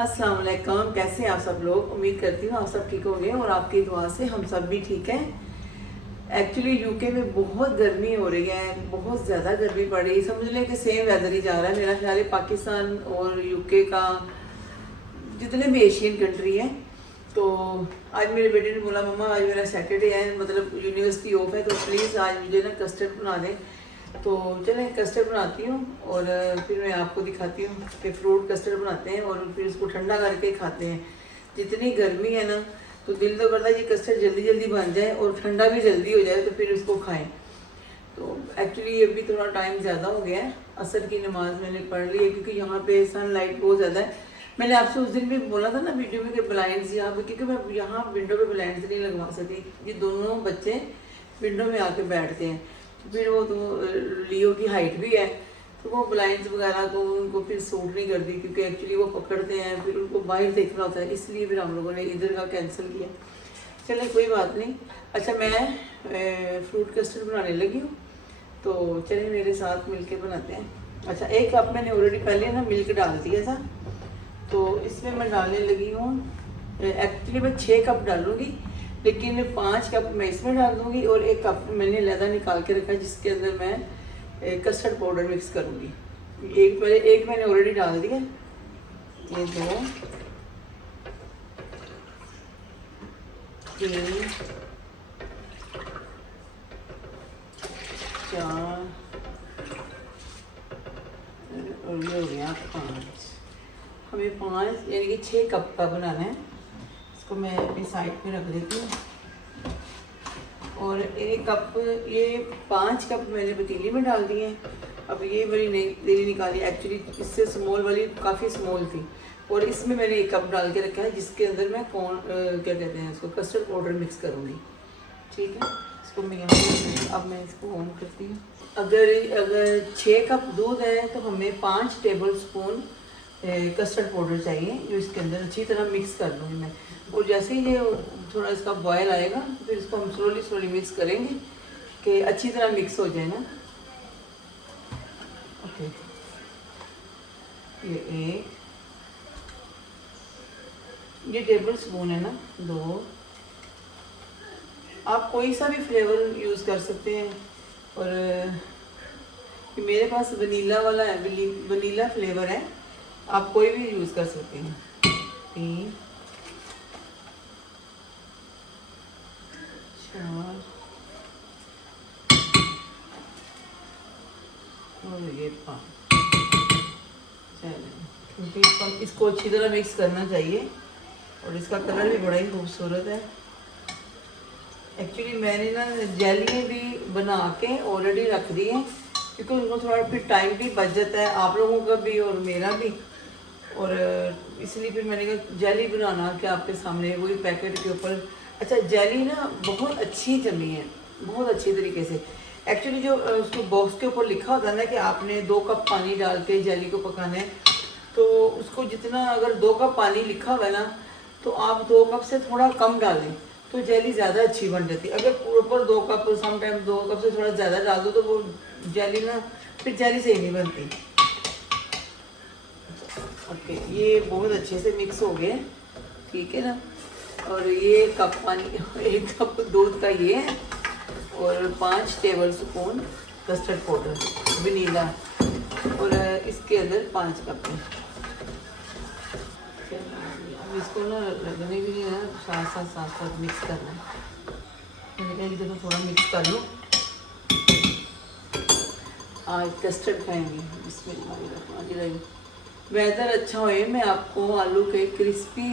अस्सलाम वालेकुम, कैसे हैं आप सब लोग। उम्मीद करती हूँ आप सब ठीक हो गए और आपकी दुआ से हम सब भी ठीक हैं। एक्चुअली यूके में बहुत गर्मी हो रही है, बहुत ज़्यादा गर्मी पड़ रही है। समझ लें कि सेम वेदर ही जा रहा है। मेरा ख्याल है पाकिस्तान और यूके का जितने भी एशियन कंट्री हैं। तो आज मेरे बेटे ने बोला मम्मा आज मेरा सैटरडे है, मतलब यूनिवर्सिटी ऑफ है, तो प्लीज़ आज मुझे ना कस्टर्ड बना दें। तो चलें कस्टर्ड बनाती हूँ और फिर मैं आपको दिखाती हूँ कि फ्रूट कस्टर्ड बनाते हैं और फिर इसको ठंडा करके खाते हैं। जितनी गर्मी है ना, तो दिल तो करता है ये कस्टर्ड जल्दी जल्दी बन जाए और ठंडा भी जल्दी हो जाए तो फिर इसको खाएं। तो एक्चुअली अभी थोड़ा टाइम ज़्यादा हो गया है, असर की नमाज़ मैंने पढ़ ली है क्योंकि यहाँ पे सनलाइट बहुत ज़्यादा है। मैंने आपसे उस दिन भी बोला था ना वीडियो में कि ब्लाइंड्स यहाँ पे, क्योंकि मैं यहाँ विंडो पे ब्लाइंड्स नहीं लगवा सकी। ये दोनों बच्चे विंडो में आके बैठते हैं, फिर वो तो लियो की हाइट भी है, तो वो ब्लाइंड्स वगैरह को उनको फिर सूट नहीं करती क्योंकि एक्चुअली वो पकड़ते हैं, फिर उनको बाहर देखना होता है, इसलिए फिर हम लोगों ने इधर का कैंसिल किया। चले कोई बात नहीं। अच्छा मैं फ्रूट कस्टर्ड बनाने लगी हूँ, तो चलिए मेरे साथ मिलके बनाते हैं। अच्छा एक कप मैंने ऑलरेडी पहले ना मिल्क डाल दिया था, तो इसमें मैं डालने लगी हूँ, एक्चुअली मैं 6 कप डालूँगी, लेकिन 5 कप मैं इसमें डाल दूँगी और 1 कप मैंने लैदा निकाल के रखा है जिसके अंदर मैं कस्टर्ड पाउडर मिक्स करूँगी। एक मैंने ऑलरेडी डाल दिया, ये 2 3 4 और ये हो गया 5। हमें 5 यानी कि 6 कप का बनाना है। इसको मैं अपनी साइड पे रख देती हूँ और 1 कप, ये 5 कप मैंने पतीली में डाल दिए हैं। अब ये वाली नहीं तेरी निकाली, एक्चुअली इससे स्मॉल वाली काफ़ी स्मॉल थी, और इसमें मैंने 1 कप डाल के रखा है जिसके अंदर मैं क्या कहते हैं इसको, कस्टर्ड पाउडर मिक्स करूँगी। ठीक है, इसको मैं यहाँ अब मैं इसको ऑन करती हूँ। अगर 6 कप दूध है तो हमें 5 टेबल स्पून कस्टर्ड पाउडर चाहिए, जो इसके अंदर अच्छी तरह मिक्स कर लूँगी मैं। और जैसे ही ये थोड़ा इसका बॉयल आएगा फिर इसको हम स्लोली मिक्स करेंगे कि अच्छी तरह मिक्स हो जाए ना। ओके, ये टेबल स्पून है ना, 2। आप कोई सा भी फ्लेवर यूज़ कर सकते हैं, और मेरे पास वनीला वाला है, वनीला फ्लेवर है, आप कोई भी यूज़ कर सकते हैं। 3 4 और ये 5। चलिए इसको अच्छी तरह मिक्स करना चाहिए, और इसका कलर भी बड़ा ही खूबसूरत है। एक्चुअली मैंने ना जेली भी बना के ऑलरेडी रख दी है क्योंकि उनको थोड़ा फिर टाइम भी बच जाता है, आप लोगों का भी और मेरा भी, और इसलिए फिर मैंने कहा जेली बनाना कि आपके सामने वही पैकेट के ऊपर। अच्छा जेली ना बहुत अच्छी जमी है, बहुत अच्छी तरीके से। एक्चुअली जो उसको बॉक्स के ऊपर लिखा होता है ना कि आपने 2 कप पानी डाल के जेली को पकाना है, तो उसको जितना अगर 2 कप पानी लिखा हुआ है ना, तो आप 2 कप से थोड़ा कम डालें तो जेली ज़्यादा अच्छी बन जाती है। अगर प्रॉपर 2 कप, समटाइम 2 कप से थोड़ा ज़्यादा डाल दो तो वो जेली ना फिर जेली सही नहीं बनती। ओके, ये बहुत अच्छे से मिक्स हो गए, ठीक है ना। और ये कप पानी 1 कप दूध का ये है, और 5 table spoon custard powder vanilla, और इसके अंदर 5 कप है। इसको ना लगने के लिए ना साथ मिक्स करना है। मैंने एक दफ़ा थोड़ा मिक्स कर लो। आज कस्टर्ड खाएंगे, बिस्मिल्लाह। वेदर अच्छा होए मैं आपको आलू के क्रिस्पी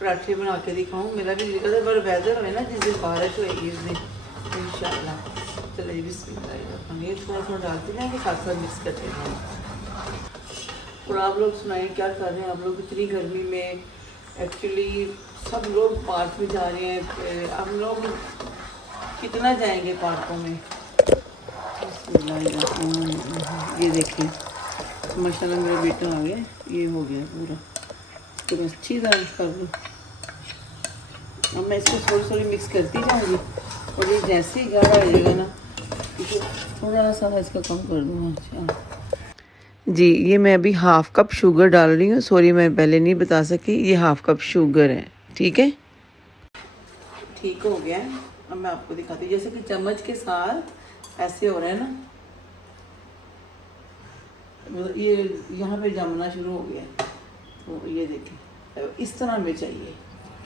पराठे बना के दिखाऊँ। मेरा भी निकल है, पर वेदर होए ना जिस दिन बारिश होएगी उस दिन इंशाल्लाह। चलिए बिस्मिल्लाह, ये थोड़ा डालते हैं कि साथ साथ मिक्स करते हैं। और आप लोग सुनाइए क्या कर रहे हैं आप लोग इतनी गर्मी में। एक्चुअली सब लोग पार्क में जा रहे हैं, हम लोग कितना जाएंगे पार्कों में। ये देखिए माशाल्लाह मेरा बेटा आ गया, ये हो गया पूरा, तो अच्छी तरह कर दूँ। अब मैं इसको थोड़ी मिक्स करती जाऊँगी, और ये जैसे ही गाढ़ा हो जाएगा ना, थोड़ा सा इसका कम कर दूँ। अच्छा जी ये मैं अभी हाफ कप शुगर डाल रही हूँ, सॉरी मैं पहले नहीं बता सकी, ये हाफ कप शुगर है। ठीक है, ठीक हो गया। अब मैं आपको दिखाती हूँ, जैसे कि चम्मच के साथ ऐसे हो रहा है ना, मतलब ये यहाँ पे जमना शुरू हो गया। तो ये देखें, इस तरह में चाहिए,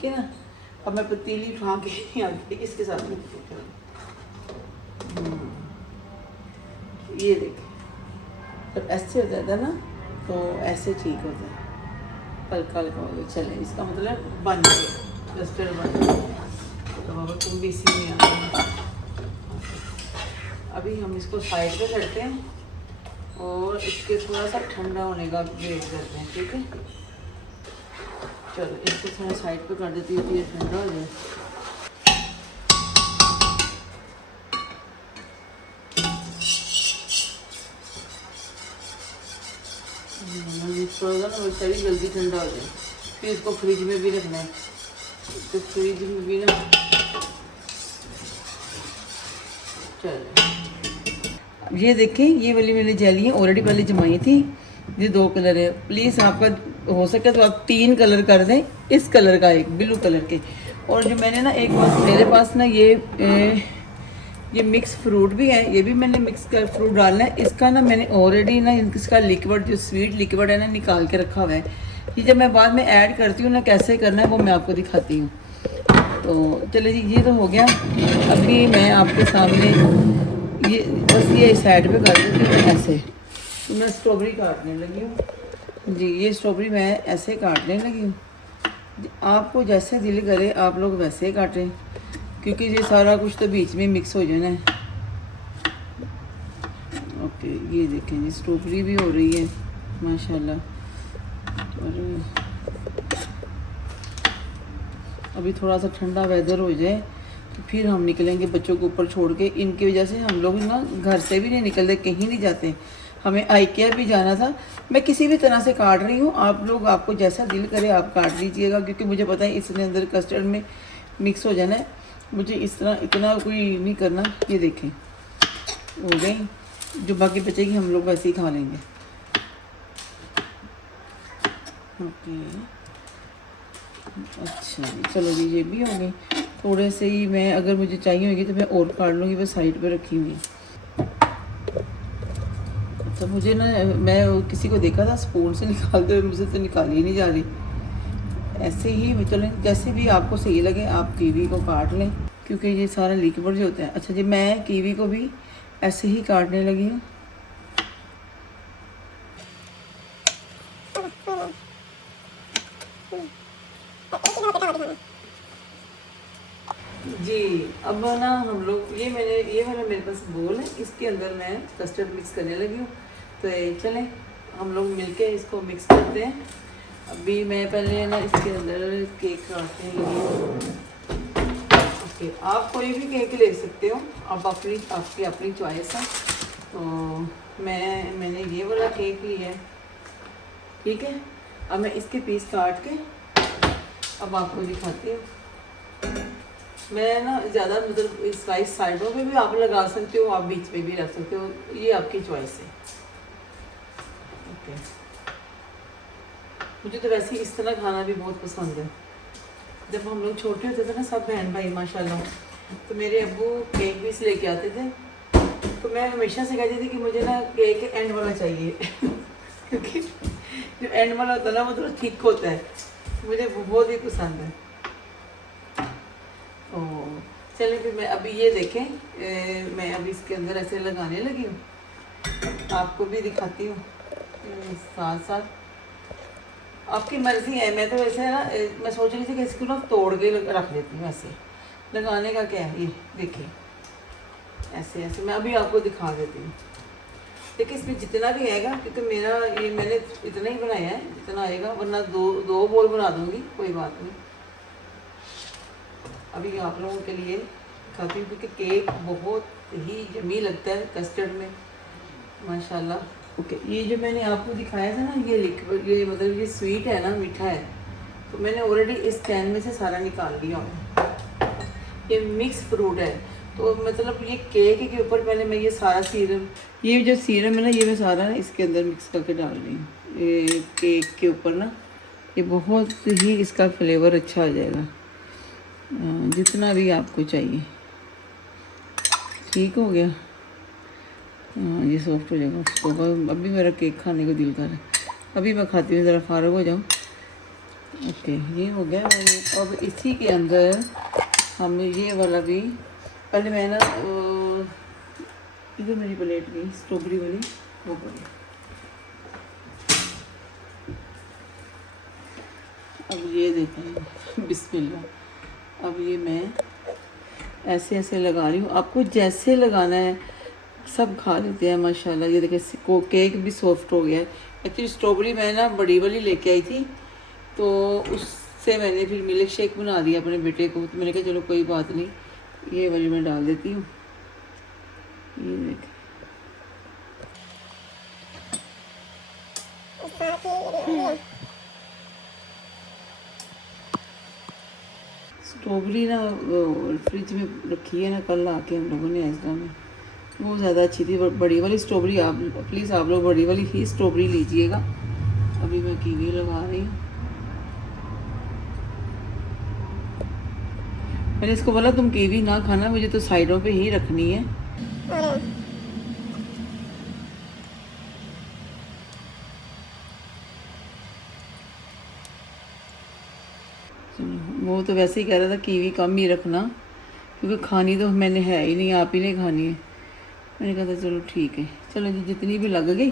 ठीक है ना। अब मैं पतीली उठा के आगे इसके साथ ये देखें, जब ऐसे हो जाता है ना तो ऐसे ठीक होता है, हल्का हल्का हो गया। चले, इसका मतलब बन गया, कस्टर्ड बन गया। तो बाबा तुम भी इसी में आ गए। अभी हम इसको साइड पे करते हैं और इसके थोड़ा सा ठंडा होने का वेट करते हैं। ठीक है, चलो इसको थोड़ा साइड पे कर देती हूँ, ये ठंडा हो जाए। थोड़ा सा ना वैसे भी जल्दी ठंडा हो जाए, फिर इसको फ्रिज में भी रखना है। तो फ्रिज में भी ना, चलो ये देखें, ये वाली मैंने जेली ऑलरेडी पहले जमाई थी। ये 2 कलर है, प्लीज़ आपका हो सके तो आप 3 कलर कर दें, इस कलर का एक ब्लू कलर के। और जो मैंने ना एक बार मेरे पास ना ये मिक्स फ्रूट भी है, ये भी मैंने मिक्स कर फ्रूट डालना है। इसका ना मैंने ऑलरेडी ना इसका लिक्विड, जो स्वीट लिक्विड है ना, निकाल के रखा हुआ है। ये जब मैं बाद में ऐड करती हूँ ना, कैसे करना है वो मैं आपको दिखाती हूँ। तो चले जी, ये तो हो गया। अभी मैं आपके सामने ये बस ये साइड पे कर देती हूँ ऐसे। तो मैं स्ट्रॉबेरी काटने लगी हूँ जी, ये स्ट्रॉबेरी मैं ऐसे काटने लगी हूँ। आपको जैसे दिल करे आप लोग वैसे ही काटें, क्योंकि ये सारा कुछ तो बीच में मिक्स हो जाना है। ओके, ये देखें जी, स्ट्रॉबेरी भी हो रही है माशाल्लाह। और अभी थोड़ा सा ठंडा वेदर हो जाए तो फिर हम निकलेंगे बच्चों को ऊपर छोड़ के। इनकी वजह से हम लोग ना घर से भी नहीं निकलते, कहीं नहीं जाते। हमें IKEA भी जाना था। मैं किसी भी तरह से काट रही हूँ, आप लोग आपको जैसा दिल करे आप काट लीजिएगा, क्योंकि मुझे पता है इसके अंदर कस्टर्ड में मिक्स हो जाना है। मुझे इस तरह इतना कोई नहीं करना। ये देखें हो गई, जो बाकी बचेगी हम लोग वैसे ही खा लेंगे। ओके, अच्छा जी, चलो जी, ये भी हो गई। थोड़े से ही मैं, अगर मुझे चाहिए होगी तो मैं और काट लूँगी, बस साइड पे रखी हुई। तो मुझे ना, मैं किसी को देखा था स्पून से निकालते हुए, मुझे तो निकाली ही नहीं जा रही। ऐसे ही चलें, जैसे भी आपको सही लगे आप कीवी को काट लें, क्योंकि ये सारा लिक्विड जो होता है। अच्छा जी, मैं कीवी को भी ऐसे ही काटने लगी हूँ। जी अब ना हम लोग, ये वाला मेरे पास बोल है, इसके अंदर मैं कस्टर्ड मिक्स करने लगी हूँ। तो चलें हम लोग मिलके इसको मिक्स करते हैं। अभी मैं पहले ना इसके अंदर केक काटने लगी हूँ। ओके, आप कोई भी केक ले सकते हो, आप आपकी अपनी चॉइस है। तो मैंने ये वाला केक लिया है। ठीक है, अब मैं इसके पीस काट के अब आपको दिखाती हूँ। मैं ना ज़्यादा मतलब इस साइडों पे भी आप लगा सकते हो, आप बीच में भी रख सकते हो, ये आपकी चॉइस है। ओके, मुझे तो वैसे ही इस तरह खाना भी बहुत पसंद है। जब हम लोग छोटे होते थे ना, सब बहन भाई माशाल्लाह, तो मेरे अब्बू केक भी लेके आते थे। तो मैं हमेशा से कहती थी कि मुझे ना केक एंड वाला चाहिए क्योंकि जो एंड वाला होता है ना वो थोड़ा थिक होता है, मुझे बहुत ही पसंद है। तो चलिए फिर मैं अभी ये देखें, मैं अभी इसके अंदर ऐसे लगाने लगी हूँ, आपको भी दिखाती हूँ साथ साथ। आपकी मर्ज़ी है, मैं तो वैसे है ना, मैं सोच रही थी कि इसको ना तोड़ के रख देती हूँ। ऐसे लगाने का क्या है, ये देखिए ऐसे ऐसे मैं अभी आपको दिखा देती हूँ। देखिए इसमें जितना भी आएगा, क्योंकि मेरा ये मैंने इतना ही बनाया है जितना आएगा, वरना दो बोल बना दूँगी, कोई बात नहीं। अभी आप लोगों के लिए खाती हूँ, क्योंकि केक बहुत ही यम्मी लगता है कस्टर्ड में माशाल्लाह। ओके, ये जो मैंने आपको दिखाया था ना, ये लिक्विड, ये मतलब ये स्वीट है ना, मीठा है, तो मैंने ऑलरेडी इस कैन में से सारा निकाल लिया है। ये मिक्स फ्रूट है, तो मतलब ये केक के ऊपर पहले मैं ये सारा सीरम, ये जो सीरम है ना, ये मैं सारा इसके अंदर मिक्स करके डाल रही हूँ ये केक के ऊपर ना। ये बहुत ही इसका फ्लेवर अच्छा आ जाएगा, जितना भी आपको चाहिए। ठीक हो गया, ये सॉफ्ट हो जाएगा। तो अभी मेरा केक खाने को दिल कर रहा है, अभी मैं खाती हूँ, ज़रा फारग हो जाऊँ। ओके, ये हो गया। अब इसी के अंदर हम ये वाला भी, पहले मैं ना इधर मेरी प्लेट गई स्ट्रॉबेरी वाली, वो पड़ी। अब ये देखें, बिस्मिल्लाह। अब ये मैं ऐसे ऐसे लगा रही हूँ, आपको जैसे लगाना है। सब खा लेते हैं माशाल्लाह। ये देखें, केक भी सॉफ्ट हो गया है। एक्चुअली स्ट्रॉबेरी मैं ना बड़ी वाली लेके आई थी, तो उससे मैंने फिर मिल्क शेक बना दिया अपने बेटे को। तो मैंने कहा चलो कोई बात नहीं, ये वाली मैं डाल देती हूँ। ये देखें, स्ट्रॉबेरी ना फ्रिज में रखी है ना, कल आके हम लोगों ने ऐसा में, वो ज़्यादा अच्छी थी। बड़ी वाली स्ट्रॉबेरी, आप प्लीज़ आप लोग बड़ी वाली ही स्ट्रॉबेरी लीजिएगा। अभी मैं कीवी लगा रही हूँ। मैंने इसको बोला तुम कीवी ना खाना, मुझे तो साइडों पे ही रखनी है। वो तो वैसे ही कह रहा था कीवी कम ही रखना, क्योंकि खानी तो मैंने है ही नहीं, आप ही ने खानी है। मैंने कहा था चलो ठीक है, चलो जी जितनी भी लग गई।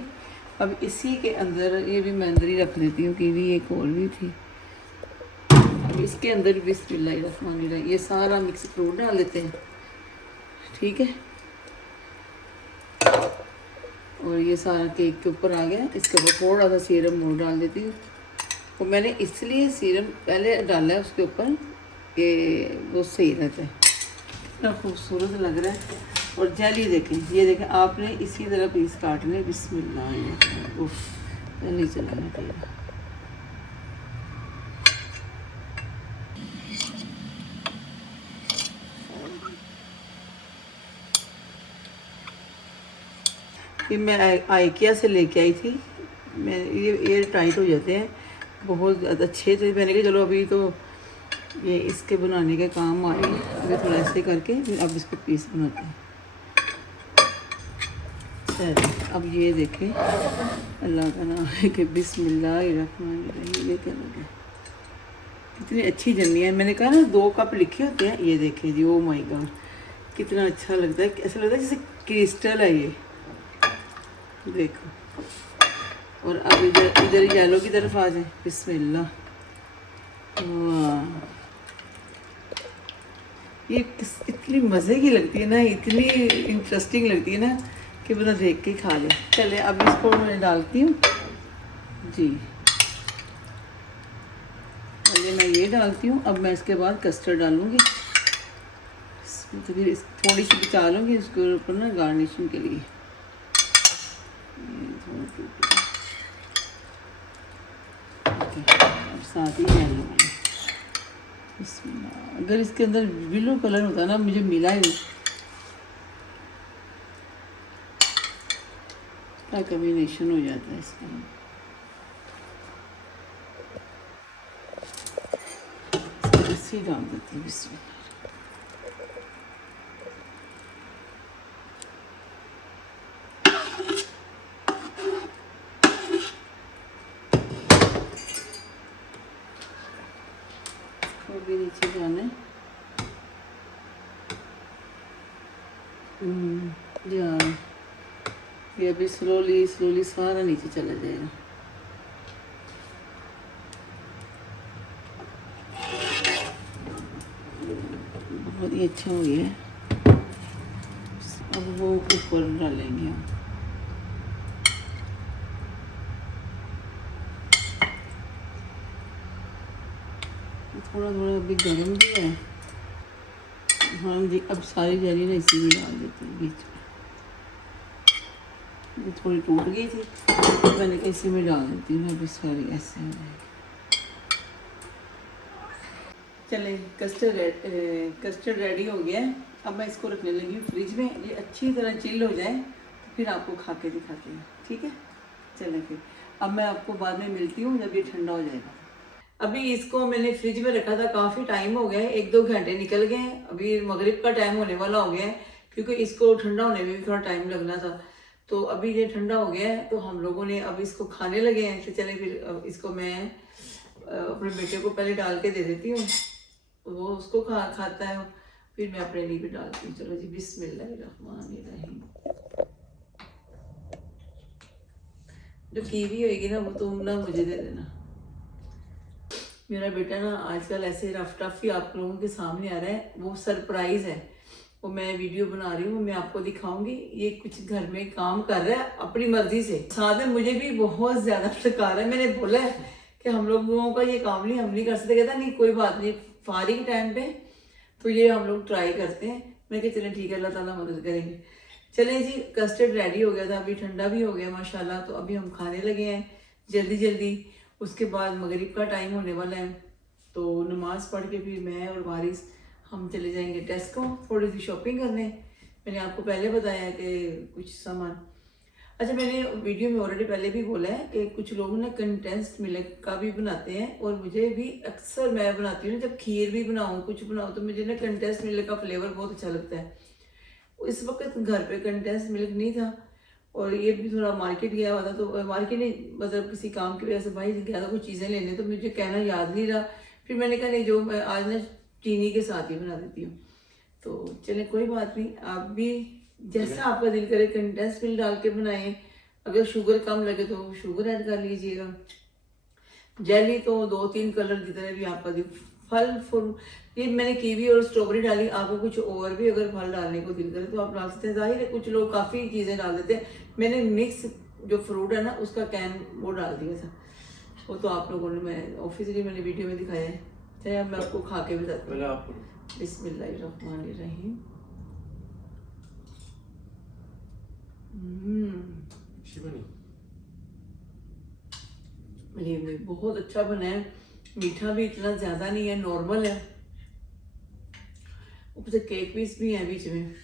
अब इसी के अंदर ये भी मैं अंदर ही रख देती हूँ, कीवी एक और भी थी। अब इसके अंदर बिस्मिल्लाहिर्रहमानिर्रहीम ये सारा मिक्स फ्रूट डाल देते हैं, ठीक है। और ये सारा केक के ऊपर आ गया। इसके ऊपर थोड़ा सा सीरम और डाल देती हूँ। और मैंने इसलिए सीरम पहले डाला है उसके ऊपर कि वो सही रहता है। इतना खूबसूरत लग रहा है। और जेली देखें, ये देखें, आपने इसी तरह पीस काटने। बिस्मिल्लाह, उफ जल्दी चलाना चाहिए। ये मैं आइकिया से लेके आई थी। मैं ये एयर टाइट हो जाते हैं, बहुत ज़्यादा अच्छे थे। मैंने कहा चलो अभी तो ये इसके बनाने के काम आए, अभी थोड़ा ऐसे करके फिर अब इसको पीस बनाते हैं। चलिए अब ये देखें, अल्लाह का नाम है कि बिस्मिल्लाहिर्रहमानिर्रहीम। ये क्या लगे, कितनी अच्छी जमी है। मैंने कहा ना 2 कप लिखे होते हैं। ये देखें जी, ओ माय गॉड, कितना अच्छा लगता है। ऐसा लगता है जैसे क्रिस्टल है ये, देखो। और अब इधर येलो की तरफ आ जाए। बिस्मिल्लाह, वाह, ये इतनी मज़े की लगती है ना, इतनी इंटरेस्टिंग लगती है ना कि बंदा देख के खा ले। चले अब इसको मैं डालती हूँ जी। पहले मैं ये डालती हूँ, अब मैं इसके बाद कस्टर्ड डालूँगी। तो फिर इस थोड़ी सी बचा लूँगी इसके ऊपर ना गार्निशिंग के लिए। अब साथ ही डाल लूँगी। अगर इसके अंदर ब्लू कलर होता ना, मुझे मिला ही नहीं, क्या कॉम्बिनेशन हो जाता है इसका। इसी डाल देती हूँ इसमें। भी नीचे जाना है, ये अभी स्लोली स्लोली सारा नीचे चला जाएगा। बहुत ही अच्छा हो गया है। अब वो ऊपर डालेंगे हम। थोड़ा थोड़ा अभी गर्म भी है। हाँ जी, अब सारी जेली ना इसी में डाल देती हूँ बीच में। थोड़ी टूट गई थी, मैंने कहा इसी में डाल देती हूँ। अभी सारी ऐसे हो जाएगी। चले कस्टर्ड रेडी हो गया है। अब मैं इसको रखने लगी हूँ फ्रिज में, ये अच्छी तरह चिल हो जाए तो फिर आपको खा के दिखाते हैं, ठीक है। चलें फिर, अब मैं आपको बाद में मिलती हूँ जब ये ठंडा हो जाएगा। अभी इसको मैंने फ्रिज में रखा था, काफ़ी टाइम हो गया है, 1-2 घंटे निकल गए हैं। अभी मगरिब का टाइम होने वाला हो गया है, क्योंकि इसको ठंडा होने में भी थोड़ा टाइम लगना था। तो अभी ये ठंडा हो गया है, तो हम लोगों ने अब इसको खाने लगे हैं। तो चले फिर अब इसको मैं अपने बेटे को पहले डाल के दे देती हूँ, वो उसको खाता है, फिर मैं अपने लिए भी डालती हूँ। चलो जी, बिस्मिल्लाहिर्रहमानिर्रहीम। जो कीवी होगी ना, वो तुम ना मुझे दे देना। मेरा बेटा ना आजकल ऐसे रफ टफ ही आप लोगों के सामने आ रहा है, वो सरप्राइज है। वो मैं वीडियो बना रही हूँ, मैं आपको दिखाऊंगी। ये कुछ घर में काम कर रहा है अपनी मर्जी से, साथ में मुझे भी बहुत ज्यादा थका रहा है। मैंने बोला है कि हम लोगों का ये काम नहीं, हम नहीं कर सकते। कहता नहीं कोई बात नहीं, फारिग टाइम पे तो ये हम लोग ट्राई करते हैं। मैं कहा चलें ठीक है, अल्लाह ताला मदद करेंगे। चलें जी, कस्टर्ड रेडी हो गया था, अभी ठंडा भी हो गया माशाल्लाह। तो अभी हम खाने लगे हैं जल्दी जल्दी। उसके बाद मगरिब का टाइम होने वाला है, तो नमाज पढ़ के फिर मैं और वारिस हम चले जाएंगे टेस्को थोड़ी सी शॉपिंग करने। मैंने आपको पहले बताया कि कुछ सामान, अच्छा मैंने वीडियो में ऑलरेडी पहले भी बोला है कि कुछ लोग ना कंडेंस्ड मिल्क का भी बनाते हैं, और मुझे भी अक्सर मैं बनाती हूँ जब खीर भी बनाऊँ कुछ बनाऊँ तो मुझे ना कंडेंस्ड मिल्क का फ्लेवर बहुत अच्छा लगता है। इस वक्त घर पे कंडेंस्ड मिल्क नहीं था, और ये भी थोड़ा मार्केट गया हुआ था, तो मार्केट नहीं मतलब किसी काम की वजह से भाई गया था कुछ चीज़ें लेने, तो मुझे कहना याद नहीं रहा। फिर मैंने कहा नहीं, जो मैं आज ना चीनी के साथ ही बना देती हूँ। तो चले कोई बात नहीं, आप भी जैसा आपका दिल करे कंडेंस मिल्क डाल के बनाएं। अगर शुगर कम लगे तो शुगर ऐड कर लीजिएगा। जेली तो 2-3 कलर जितने भी आपका दिल, फल फूल, ये मैंने कीवी और स्ट्रॉबेरी डाली। आपको कुछ और भी अगर फल डालने को दिल करे तो आप डाल सकते हैं। जाहिर है कुछ लोग काफ़ी चीज़ें डाल देते हैं, मैंने मिक्स जो फ्रूट है ना उसका कैन वो डाल दिया था, वो तो आप लोगों ने, मैं ऑफिशियली मैंने वीडियो में दिखाया है। चलिए अब मैं आपको खा के बताती हूँ। बिस्मिल्लाहिर्रहमानिर्रहीम। ये बहुत अच्छा बना है, मीठा भी इतना ज़्यादा नहीं है, नॉर्मल है। ऊपर से केक पीस भी है बीच में,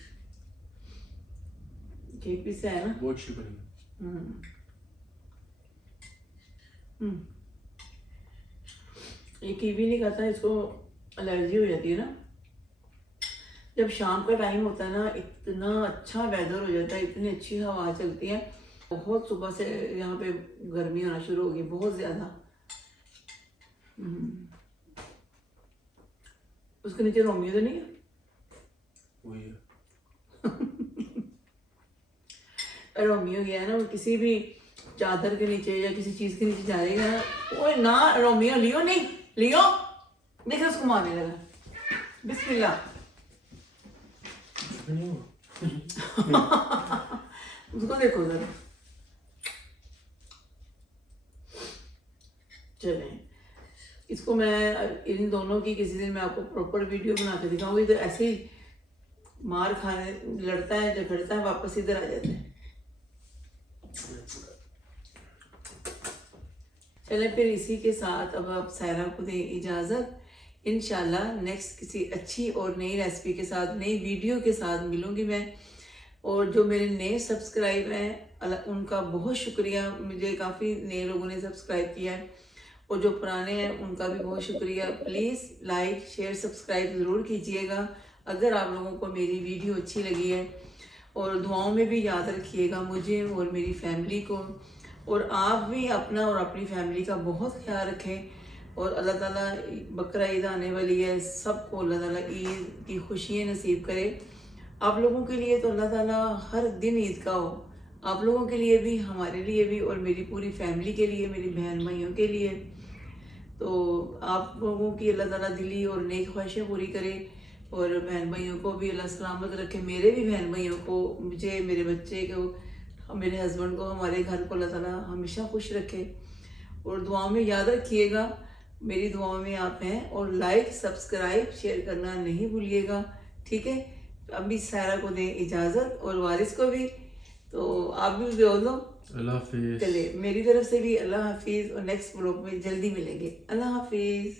केक पीस है ना, बहुत अच्छी बनी। ये कीवी नहीं खाता, इसको एलर्जी हो जाती है ना। जब शाम का टाइम होता है ना, इतना अच्छा वेदर हो जाता है, इतनी अच्छी हवा चलती है। बहुत सुबह से यहाँ पे गर्मी आना शुरू हो गई, बहुत ज्यादा। उसके नीचे रोमियो तो नहीं है? वही है। रोमियो गया ना, वो किसी भी चादर के नीचे या किसी चीज के नीचे जा रहेगा ना, ओए ना रोमियो, लियो नहीं, लियो देख उसको मारने लगा। बिस्मिल्लाह। उसको देखो जरा। चले, इसको मैं इन दोनों की किसी दिन मैं आपको प्रॉपर वीडियो बना के दिखाऊंगी। तो ऐसे ही मार खाने लड़ता है, झगड़ता है, वापस इधर आ जाता है। चले फिर इसी के साथ अब आप सायरा को दें इजाज़त। इंशाल्लाह नेक्स्ट किसी अच्छी और नई रेसिपी के साथ, नई वीडियो के साथ मिलूंगी मैं। और जो मेरे नए सब्सक्राइब हैं उनका बहुत शुक्रिया, मुझे काफ़ी नए लोगों ने सब्सक्राइब किया है, और जो पुराने हैं उनका भी बहुत शुक्रिया। प्लीज़ लाइक शेयर सब्सक्राइब ज़रूर कीजिएगा अगर आप लोगों को मेरी वीडियो अच्छी लगी है। और दुआओं में भी याद रखिएगा मुझे और मेरी फैमिली को, और आप भी अपना और अपनी फैमिली का बहुत ख्याल रखें। और अल्लाह ताला बकरा ईद आने वाली है, सबको अल्लाह ताला ईद की खुशियाँ नसीब करे। आप लोगों के लिए तो अल्लाह ताला हर दिन ईद का हो, आप लोगों के लिए भी, हमारे लिए भी, और मेरी पूरी फैमिली के लिए, मेरी बहन भाइयों के लिए। तो आप लोगों की अल्लाह ताला दिली और नेक ख्वाहिशें पूरी करे, और बहन भाइयों को भी अल्लाह सलामत रखे, मेरे भी बहन भाइयों को, मुझे, मेरे बच्चे को, मेरे हस्बैंड को, हमारे घर को अल्लाह ताला हमेशा खुश रखे। और दुआओं में याद रखिएगा, मेरी दुआओं में आप हैं। और लाइक सब्सक्राइब शेयर करना नहीं भूलिएगा, ठीक है। अभी सायरा को दें इजाज़त और वारिस को भी, तो आप भी बोल दो अल्लाह हाफिज़। चले मेरी तरफ से भी अल्लाह हाफिज़, और नेक्स्ट ब्लॉग में जल्दी मिलेंगे। अल्लाह हाफिज़।